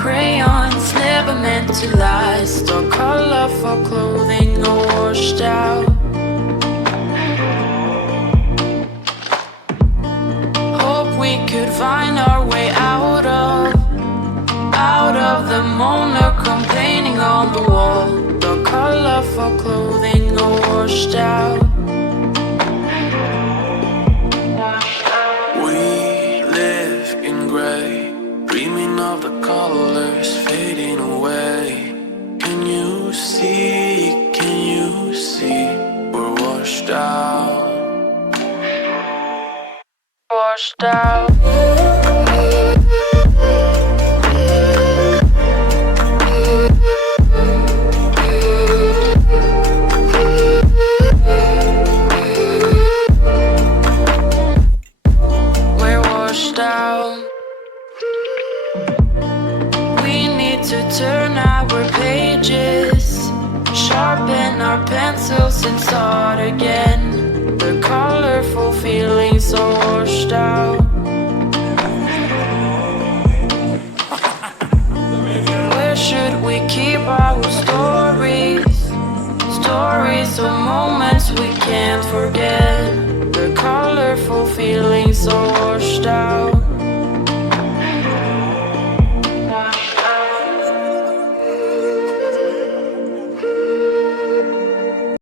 crayons never meant to last, or colorful clothing all washed out. Hope we could find our way out of the moaner complaining on the wall, the colorful clothing all washed out. We live in gray, dreaming of the colors fading away. Can you see, we're washed out. Washed out. We're washed out. We need to turn our pages, sharpen our pencils and start again. The colorful feelings are washed out. Where should we keep our stories? Stories of moments we can't forget. The colorful feelings are washed out.